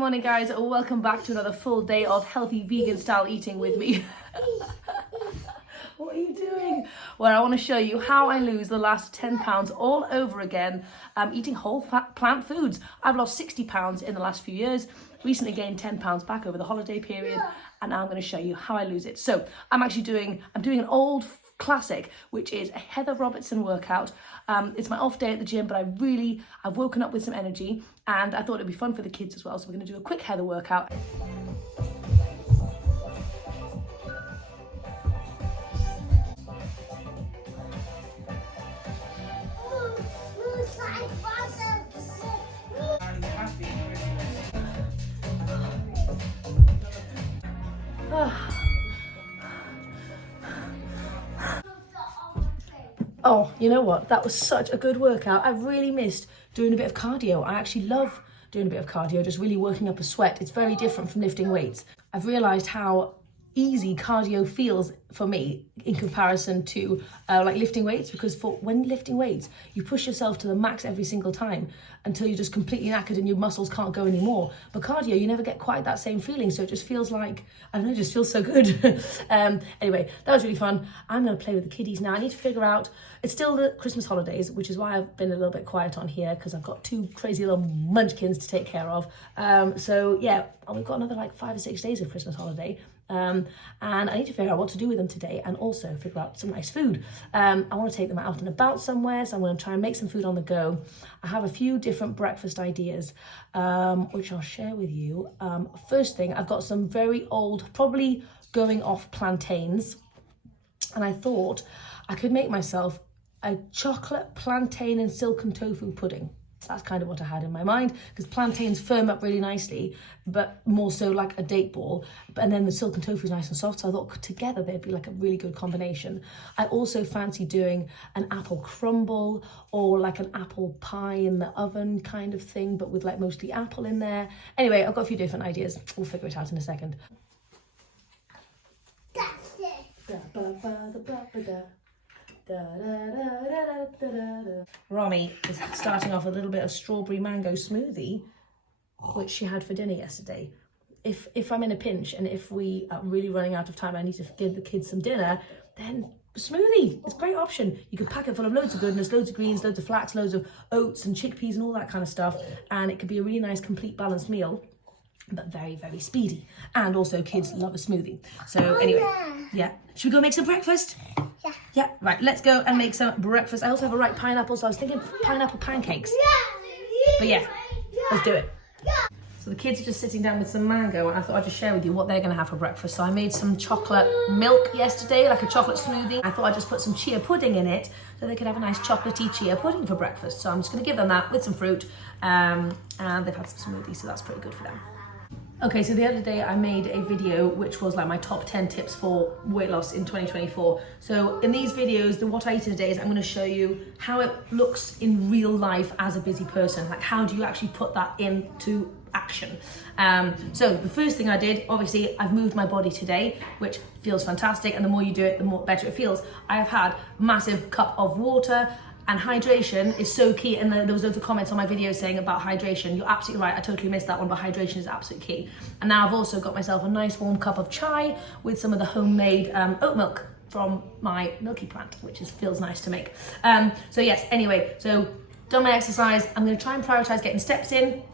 morning guys, welcome back to another full day of healthy vegan style eating with me. What are you doing? Well, I want to show you how I lose the last 10 pounds all over again, eating whole plant foods. I've lost 60 pounds in the last few years, recently gained 10 pounds back over the holiday period, and now I'm going to show you how I lose it. So I'm doing an old classic, which is a Heather Robertson workout. It's my off day at the gym, but I've woken up with some energy and I thought it'd be fun for the kids as well. So we're going to do a quick Heather workout. Oh, you know what? That was such a good workout. I've really missed doing a bit of cardio. I actually love doing a bit of cardio, just really working up a sweat. It's very different from lifting weights. I've realized how easy cardio feels for me in comparison to like lifting weights, because when lifting weights, you push yourself to the max every single time until you're just completely knackered and your muscles can't go anymore. But cardio, you never get quite that same feeling, so it just feels like, I don't know, it just feels so good. Anyway, that was really fun. I'm going to play with the kiddies now. I need to figure out, it's still the Christmas holidays, which is why I've been a little bit quiet on here, because I've got two crazy little munchkins to take care of. So yeah, we've got another like 5 or 6 days of Christmas holiday. And I need to figure out what to do with them today, and also figure out some nice food. I want to take them out and about somewhere, so I'm going to try and make some food on the go. I have a few different breakfast ideas, which I'll share with you. First thing, I've got some very old, probably going off plantains, and I thought I could make myself a chocolate plantain and silken tofu pudding. That's kind of what I had in my mind, because plantains firm up really nicely, but more so like a date ball. And then the silken tofu is nice and soft, so I thought together they'd be like a really good combination. I also fancy doing an apple crumble or like an apple pie in the oven kind of thing, but with like mostly apple in there. Anyway, I've got a few different ideas. We'll figure it out in a second. That's it. Romy is starting off a little bit of strawberry mango smoothie, which she had for dinner yesterday. If I'm in a pinch and if we are really running out of time, I need to give the kids some dinner, then smoothie is a great option. You could pack it full of loads of goodness, loads of greens, loads of flax, loads of oats and chickpeas and all that kind of stuff, and it could be a really nice complete balanced meal, but very, very speedy. And also kids love a smoothie. So anyway, yeah. Should we go make some breakfast? Yeah. Yeah, right, let's go and make some breakfast. I also have a ripe pineapple, so I was thinking pineapple pancakes. But yeah, let's do it. So the kids are just sitting down with some mango, and I thought I'd just share with you what they're gonna have for breakfast. So I made some chocolate milk yesterday, like a chocolate smoothie. I thought I'd just put some chia pudding in it so they could have a nice chocolatey chia pudding for breakfast. So I'm just gonna give them that with some fruit, and they've had some smoothies, so that's pretty good for them. Okay, so the other day I made a video which was like my top 10 tips for weight loss in 2024. So in these videos, what I eat in a day is I'm going to show you how it looks in real life as a busy person. Like, how do you actually put that into action? So the first thing I did, obviously I've moved my body today, which feels fantastic, and the more you do it, the more better it feels. I have had a massive cup of water, and hydration is so key. And there was loads of comments on my video saying about hydration. You're absolutely right, I totally missed that one, but hydration is absolutely key. And now I've also got myself a nice warm cup of chai with some of the homemade oat milk from my milky plant, which feels nice to make. So yes, anyway, so done my exercise. I'm gonna try and prioritize getting steps in,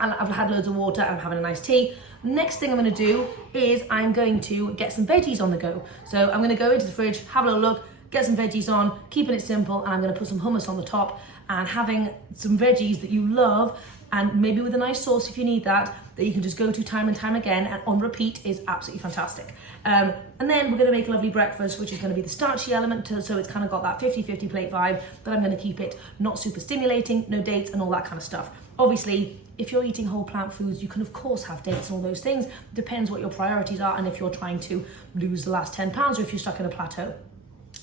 and I've had loads of water, and I'm having a nice tea. Next thing I'm gonna do is I'm going to get some veggies on the go. So I'm gonna go into the fridge, have a little look, get some veggies on, keeping it simple, and I'm going to put some hummus on the top, and having some veggies that you love, and maybe with a nice sauce if you need that you can just go to time and time again and on repeat, is absolutely fantastic. And then we're going to make a lovely breakfast, which is going to be the starchy element, so it's kind of got that 50-50 plate vibe, but I'm going to keep it not super stimulating, no dates and all that kind of stuff. Obviously, if you're eating whole plant foods, you can of course have dates and all those things. Depends what your priorities are, and if you're trying to lose the last 10 pounds or if you're stuck in a plateau.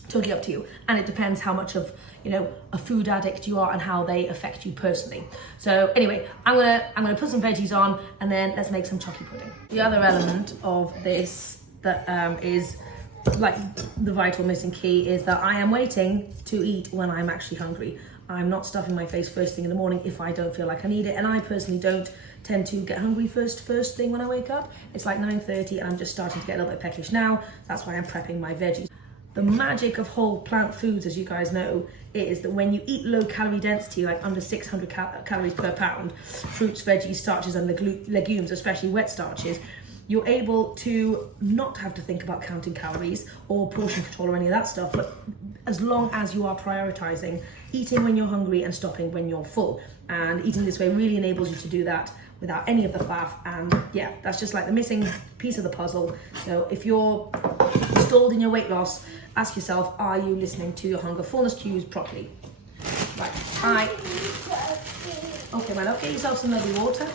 Totally up to you, and it depends how much of, you know, a food addict you are and how they affect you personally. So anyway, I'm gonna put some veggies on, and then let's make some chocolate pudding. The other element of this that is like the vital missing key is that I am waiting to eat when I'm actually hungry. I'm not stuffing my face first thing in the morning if I don't feel like I need it. And I personally don't tend to get hungry first thing when I wake up. It's like 9:30 and I'm just starting to get a little bit peckish now. That's why I'm prepping my veggies. The magic of whole plant foods, as you guys know, is that when you eat low calorie density, like under 600 calories per pound, fruits, veggies, starches and legumes, especially wet starches, you're able to not have to think about counting calories or portion control or any of that stuff, but as long as you are prioritizing eating when you're hungry and stopping when you're full. And eating this way really enables you to do that without any of the faff. And yeah, that's just like the missing piece of the puzzle. So if you're stalled in your weight loss, ask yourself, are you listening to your hunger fullness cues properly? Right, okay, my love, get yourself some lovely water.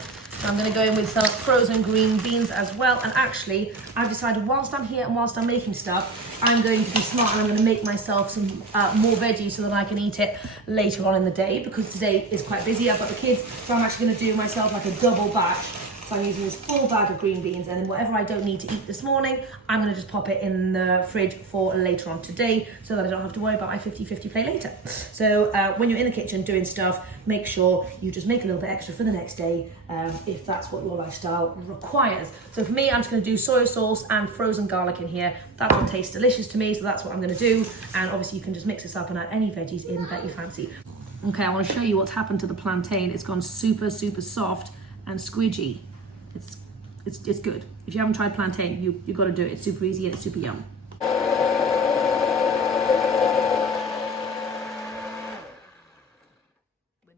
I'm going to go in with some frozen green beans as well. And actually, I've decided whilst I'm here and whilst I'm making stuff, I'm going to be smart and I'm going to make myself some more veggies so that I can eat it later on in the day, because today is quite busy. I've got the kids, so I'm actually going to do myself like a double batch. So I'm using this full bag of green beans, and then whatever I don't need to eat this morning, I'm going to just pop it in the fridge for later on today so that I don't have to worry about my 50-50 plate later. So when you're in the kitchen doing stuff, make sure you just make a little bit extra for the next day if that's what your lifestyle requires. So for me, I'm just going to do soy sauce and frozen garlic in here. That's what tastes delicious to me, so that's what I'm going to do. And obviously you can just mix this up and add any veggies in that you fancy. Okay, I want to show you what's happened to the plantain. It's gone super, super soft and squidgy. It's good. If you haven't tried plantain, you've got to do it. It's super easy and it's super yum. We're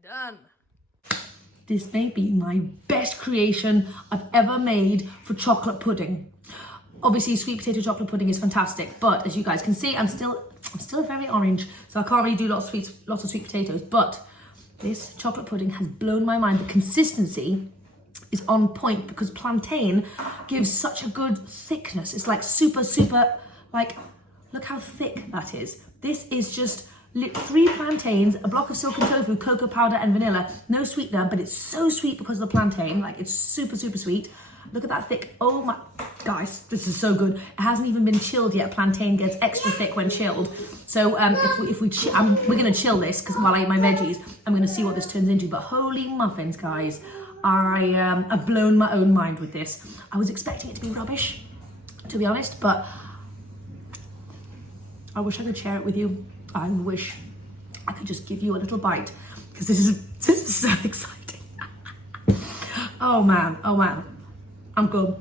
done. This may be my best creation I've ever made for chocolate pudding. Obviously, sweet potato chocolate pudding is fantastic, but as you guys can see, I'm still very orange, so I can't really do lots of sweet potatoes. But this chocolate pudding has blown my mind. The consistency is on point because plantain gives such a good thickness. It's like super, like, look how thick that is. This is just 3 plantains, a block of silken tofu, cocoa powder and vanilla. No sweetener, but it's so sweet because of the plantain. Like, it's super, super sweet. Look at that thick. Oh my, guys, this is so good. It hasn't even been chilled yet. Plantain gets extra thick when chilled. So we're gonna chill this because while I eat my veggies, I'm gonna see what this turns into. But holy muffins, guys. I've blown my own mind with this. I was expecting it to be rubbish, to be honest, but I wish I could share it with you. I wish I could just give you a little bite because this is so exciting. Oh man, I'm good.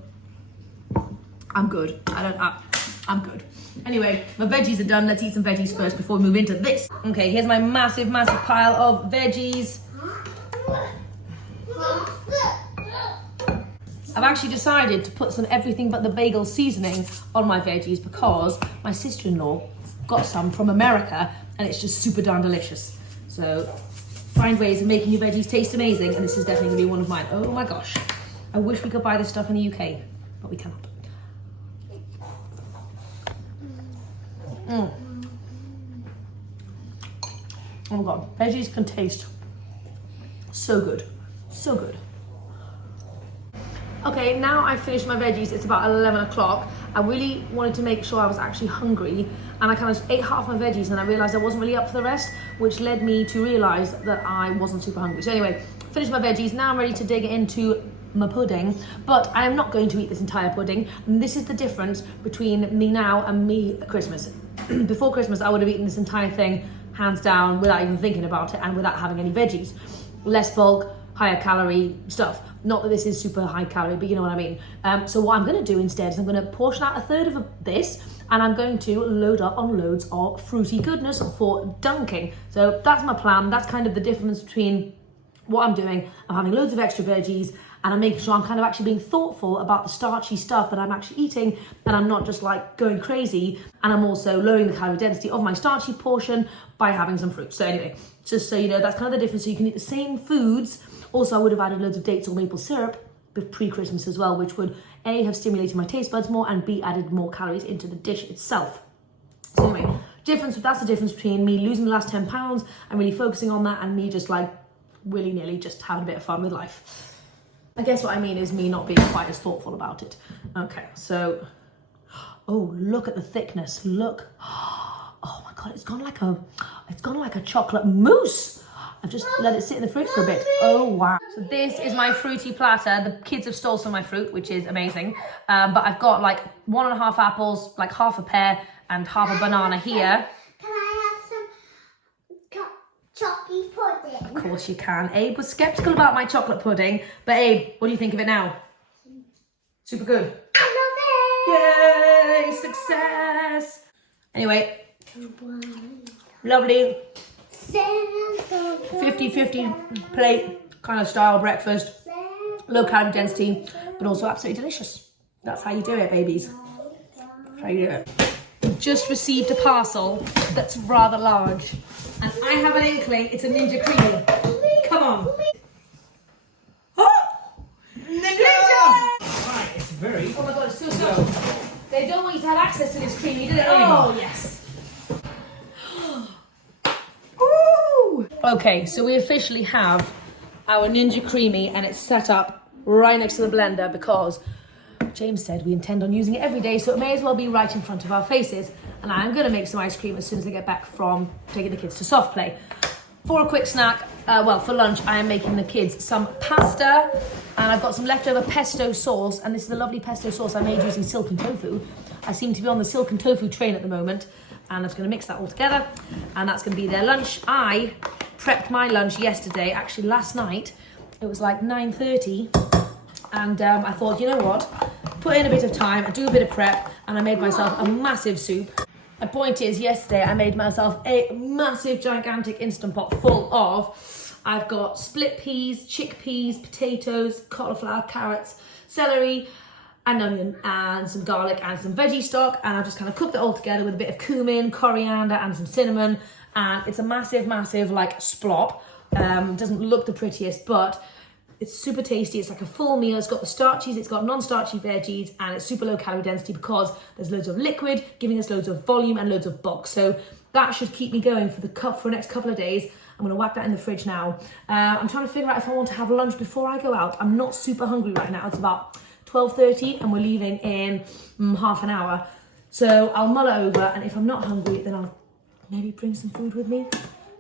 I'm good. I'm good. Anyway, my veggies are done. Let's eat some veggies first before we move into this. Okay, here's my massive pile of veggies. I've actually decided to put some everything but the bagel seasoning on my veggies because my sister-in-law got some from America and it's just super darn delicious. So find ways of making your veggies taste amazing, and this is definitely gonna be one of mine. Oh my gosh, I wish we could buy this stuff in the UK, but we cannot. Oh my god, veggies can taste so good, so good. Okay, now I've finished my veggies. It's about 11 o'clock. I really wanted to make sure I was actually hungry, and I kind of ate half my veggies and I realized I wasn't really up for the rest, which led me to realize that I wasn't super hungry. So anyway, finished my veggies. Now I'm ready to dig into my pudding, but I am not going to eat this entire pudding. And this is the difference between me now and me at Christmas. Before Christmas, I would have eaten this entire thing, hands down, without even thinking about it and without having any veggies. Less bulk, higher calorie stuff. Not that this is super high calorie, but you know what I mean. So what I'm gonna do instead is I'm gonna portion out a third of this, and I'm going to load up on loads of fruity goodness for dunking. So that's my plan. That's kind of the difference between what I'm doing. I'm having loads of extra veggies, and I'm making sure I'm kind of actually being thoughtful about the starchy stuff that I'm actually eating, and I'm not just like going crazy. And I'm also lowering the calorie density of my starchy portion by having some fruit. So anyway, just so you know, that's kind of the difference. So you can eat the same foods. Also, I would have added loads of dates or maple syrup pre-Christmas as well, which would A, have stimulated my taste buds more, and B, added more calories into the dish itself. So anyway, that's the difference between me losing the last 10 pounds and really focusing on that, and me just like willy-nilly just having a bit of fun with life. I guess what I mean is me not being quite as thoughtful about it. Okay, so, oh, look at the thickness. Look. Oh my God, it's gone like a chocolate mousse. I've just let it sit in the fridge for a bit. Oh, wow. So this is my fruity platter. The kids have stole some of my fruit, which is amazing. But I've got like 1.5 apples, like half a pear and half a banana here. Can I have some chocolate pudding? Of course you can. Abe was skeptical about my chocolate pudding, but Abe, what do you think of it now? Super good. I Yay, success. Anyway, lovely 50-50 plate kind of style breakfast, low calorie density, but also absolutely delicious. That's how you do it, babies. That's how you do it. We've just received a parcel that's rather large, and I have an inkling it's a Ninja Creamy. Come on. Oh! Ninja! Right, it's very... Oh my god, it's so soft. They don't want you to have access to this creamy, do they? Oh, yes. Ooh. Okay, so we officially have our Ninja Creamy, and it's set up right next to the blender because James said we intend on using it every day, so it may as well be right in front of our faces. And I'm going to make some ice cream as soon as I get back from taking the kids to soft play. For a quick snack, for lunch, I am making the kids some pasta, and I've got some leftover pesto sauce, and this is a lovely pesto sauce I made using silken tofu. I seem to be on the silken tofu train at the moment, and I'm just going to mix that all together, and that's going to be their lunch. I prepped my lunch yesterday, actually last night. It was like 9:30, and I thought, you know what, put in a bit of time, I do a bit of prep, and I made myself a massive soup. My point is, yesterday I made myself a massive, gigantic Instant Pot full of, I've got split peas, chickpeas, potatoes, cauliflower, carrots, celery, an onion, and some garlic and some veggie stock, and I've just kind of cooked it all together with a bit of cumin, coriander, and some cinnamon, and it's a massive, massive, like, splop. Doesn't look the prettiest, but it's super tasty. It's like a full meal. It's got the starchies, it's got non-starchy veggies, and it's super low calorie density because there's loads of liquid, giving us loads of volume and loads of bulk. So that should keep me going for the next couple of days. I'm gonna whack that in the fridge now. I'm trying to figure out if I want to have lunch before I go out. I'm not super hungry right now. It's about 12:30 and we're leaving in half an hour. So I'll mull it over, and if I'm not hungry, then I'll maybe bring some food with me.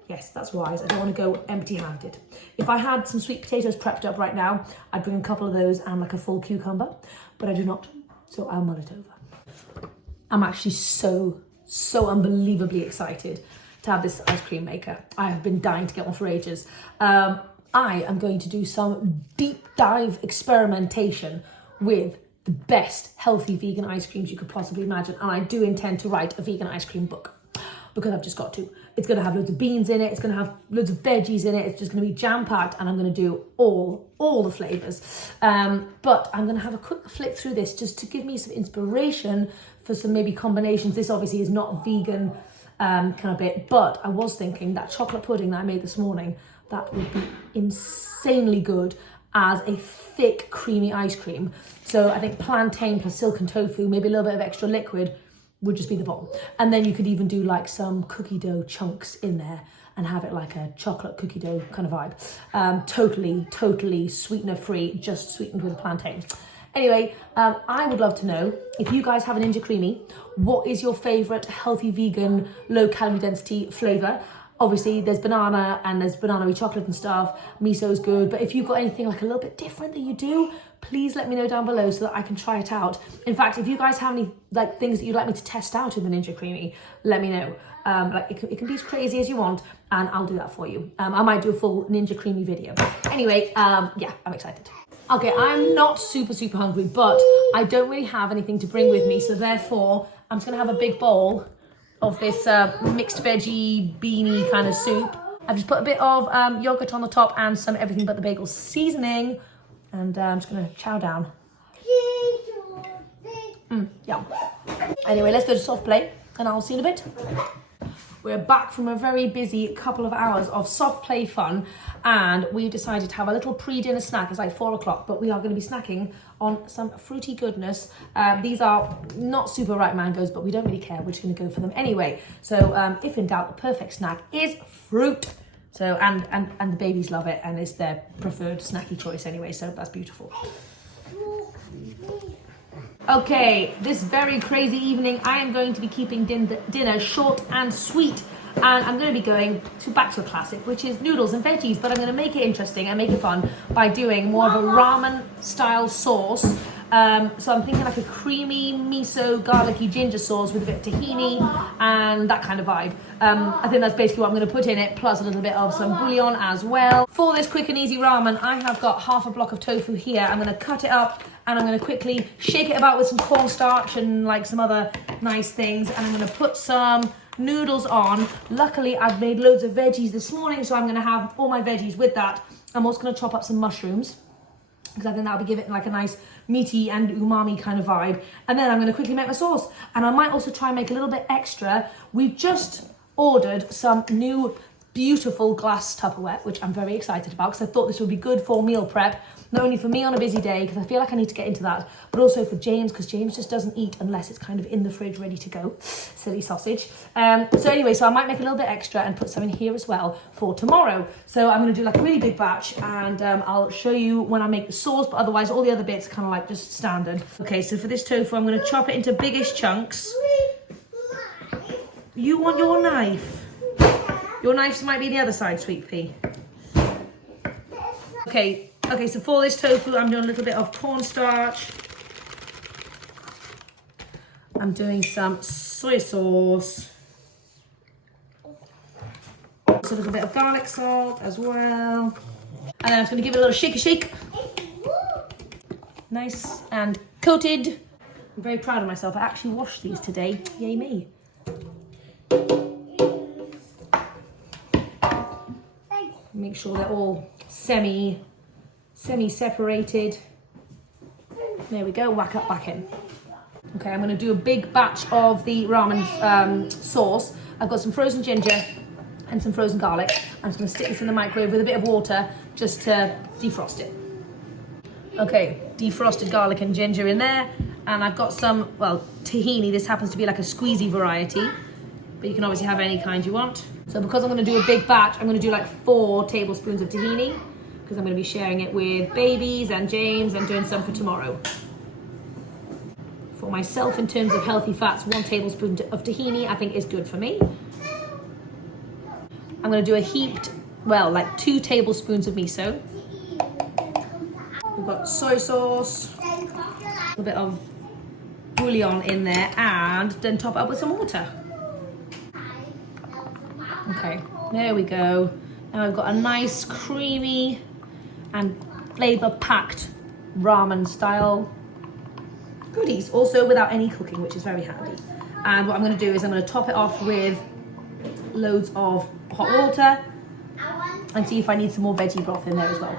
Yes, that's wise. I don't want to go empty-handed. If I had some sweet potatoes prepped up right now, I'd bring a couple of those and like a full cucumber, but I do not, so I'll mull it over. I'm actually so unbelievably excited to have this ice cream maker. I have been dying to get one for ages. I am going to do some deep dive experimentation with the best healthy vegan ice creams you could possibly imagine, and I do intend to write a vegan ice cream book, because I've just got to. It's going to have loads of beans in it. It's going to have loads of veggies in it. It's just going to be jam-packed, and I'm going to do all the flavours. But I'm going to have a quick flick through this just to give me some inspiration for some maybe combinations. This obviously is not vegan kind of bit, but I was thinking that chocolate pudding that I made this morning, that would be insanely good as a thick, creamy ice cream. So I think plantain plus silken tofu, maybe a little bit of extra liquid, would just be the bomb. And then you could even do like some cookie dough chunks in there and have it like a chocolate cookie dough kind of vibe. Totally sweetener free, just sweetened with plantain. Anyway, I would love to know if you guys have a Ninja Creamy, what is your favorite healthy vegan low calorie density flavor? Obviously there's banana and there's banana-y chocolate and stuff. Miso is good, but if you've got anything like a little bit different that you do, please let me know down below so that I can try it out. In fact, if you guys have any like things that you'd like me to test out in the Ninja Creamy, let me know. Like it can be as crazy as you want, and I'll do that for you. I might do a full Ninja Creamy video. Anyway, yeah, I'm excited. Okay, I'm not super hungry, but I don't really have anything to bring with me, so therefore I'm just gonna have a big bowl of this mixed veggie beanie kind of soup. I've just put a bit of yogurt on the top and some everything but the bagel seasoning, and I'm just gonna chow down. Yeah. Anyway, let's go to soft play and I'll see you in a bit. We're back from a very busy couple of hours of soft play fun, and we've decided to have a little pre-dinner snack. It's like 4 o'clock, but we are going to be snacking on some fruity goodness. These are not super ripe mangoes, but we don't really care. We're just going to go for them anyway. So if in doubt, the perfect snack is fruit. So and the babies love it, and it's their preferred snacky choice anyway. So that's beautiful. Okay, this very crazy evening, I am going to be keeping dinner short and sweet. And I'm going to be going back to a classic, which is noodles and veggies, but I'm going to make it interesting and make it fun by doing more of a ramen style sauce. So I'm thinking like a creamy miso garlicky ginger sauce with a bit of tahini and that kind of vibe. I think that's basically what I'm going to put in it, plus a little bit of some bouillon as well. For this quick and easy ramen, I have got half a block of tofu here. I'm going to cut it up and I'm going to quickly shake it about with some cornstarch and like some other nice things, and I'm going to put some noodles on. Luckily, I've made loads of veggies this morning, so I'm going to have all my veggies with that. I'm also going to chop up some mushrooms, because I think that'll be giving it like a nice meaty and umami kind of vibe. And then I'm going to quickly make my sauce. And I might also try and make a little bit extra. We've just ordered some new beautiful glass Tupperware, which I'm very excited about, because I thought this would be good for meal prep. Not only for me on a busy day, because I feel like I need to get into that, but also for James, because James just doesn't eat unless it's kind of in the fridge ready to go. Silly sausage. So anyway, so I might make a little bit extra and put some in here as well for tomorrow. So I'm going to do like a really big batch, and I'll show you when I make the sauce, but otherwise all the other bits are kind of like just standard. Okay, so for this tofu, I'm going to chop it into biggish chunks. You want your knife? Your knife might be the other side, sweet pea. Okay, so for this tofu, I'm doing a little bit of cornstarch. I'm doing some soy sauce. Also a little bit of garlic salt as well. And then I'm just going to give it a little shake. Nice and coated. I'm very proud of myself. I actually washed these today. Yay me. Make sure they're all semi-separated. There we go, whack up back in. Okay, I'm going to do a big batch of the ramen sauce. I've got some frozen ginger and some frozen garlic. I'm just going to stick this in the microwave with a bit of water just to defrost it. Okay, defrosted garlic and ginger in there. And I've got some, well, tahini. This happens to be like a squeezy variety, but you can obviously have any kind you want. So because I'm going to do a big batch, I'm going to do like 4 tablespoons of tahini, because I'm going to be sharing it with babies and James and doing some for tomorrow. For myself, in terms of healthy fats, 1 tablespoon of tahini I think is good for me. I'm going to do a heaped, well, like 2 tablespoons of miso. We've got soy sauce, a little bit of bouillon in there, and then top it up with some water. Okay, there we go. Now I've got a nice creamy and flavour-packed ramen style goodies, also without any cooking, which is very handy. And what I'm going to do is I'm going to top it off with loads of hot water and see if I need some more veggie broth in there as well.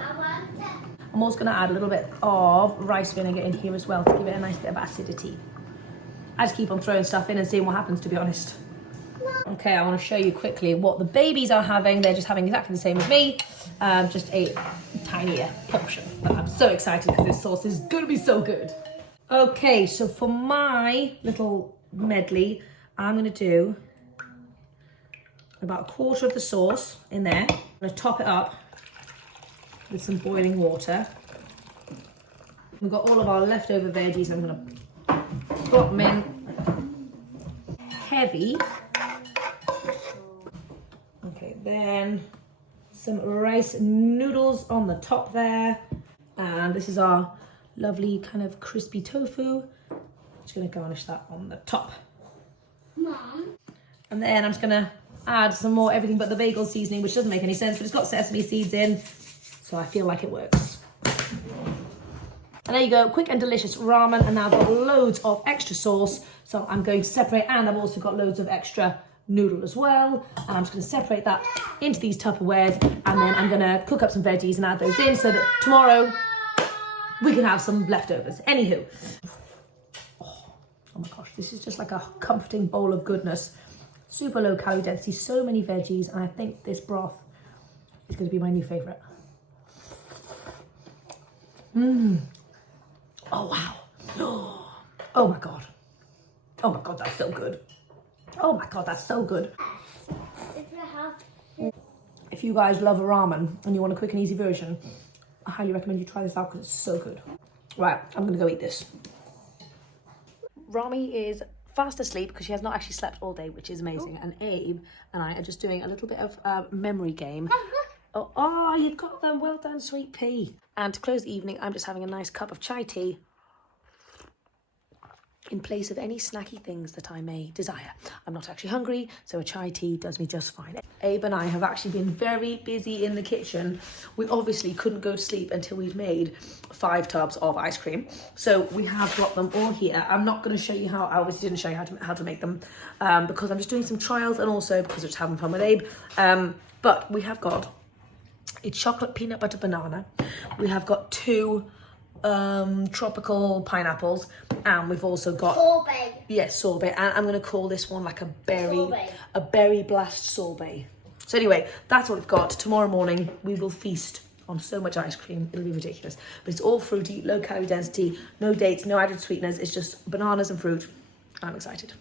I'm also going to add a little bit of rice vinegar in here as well to give it a nice bit of acidity. I just keep on throwing stuff in and seeing what happens, to be honest. Okay, I want to show you quickly what the babies are having. They're just having exactly the same as me, just a tinier portion. But I'm so excited because this sauce is going to be so good. Okay, so for my little medley, I'm going to do about 1/4 of the sauce in there. I'm going to top it up with some boiling water. We've got all of our leftover veggies. I'm going to drop them in heavy. Okay, then some rice noodles on the top there. And this is our lovely kind of crispy tofu. Just going to garnish that on the top. Mom. And then I'm just going to add some more everything but the bagel seasoning, which doesn't make any sense, but it's got sesame seeds in, so I feel like it works. And there you go, quick and delicious ramen. And now I've got loads of extra sauce, so I'm going to separate, and I've also got loads of extra noodle as well. And I'm just going to separate that into these Tupperwares, and then I'm going to cook up some veggies and add those in so that tomorrow we can have some leftovers. Anywho, oh my gosh, this is just like a comforting bowl of goodness. Super low calorie density, so many veggies, and I think this broth is going to be my new favourite. Oh wow. Oh my god. Oh my god, that's so good. Oh my god, that's so good. If you guys love a ramen and you want a quick and easy version, I highly recommend you try this out because it's so good. Right, I'm gonna go eat this. Rami is fast asleep because she has not actually slept all day, which is amazing. And Abe and I are just doing a little bit of memory game. Oh, you've got them. Well done, sweet pea. And to close the evening, I'm just having a nice cup of chai tea in place of any snacky things that I may desire. I'm not actually hungry, so a chai tea does me just fine. Abe and I have actually been very busy in the kitchen. We obviously couldn't go to sleep until we'd made 5 tubs of ice cream. So we have got them all here. I'm not going to show you how, I obviously didn't show you how to make them because I'm just doing some trials and also because we're just having fun with Abe. But we have got a chocolate peanut butter banana. We have got 2 tropical pineapples, and we've also got Sorbet. yes, sorbet, and I'm going to call this one like Sorbet. a berry blast sorbet. So anyway, that's what we've got. Tomorrow morning we will feast on so much ice cream, it'll be ridiculous, but it's all fruity, low calorie density, no dates, no added sweeteners. It's just bananas and fruit. I'm excited.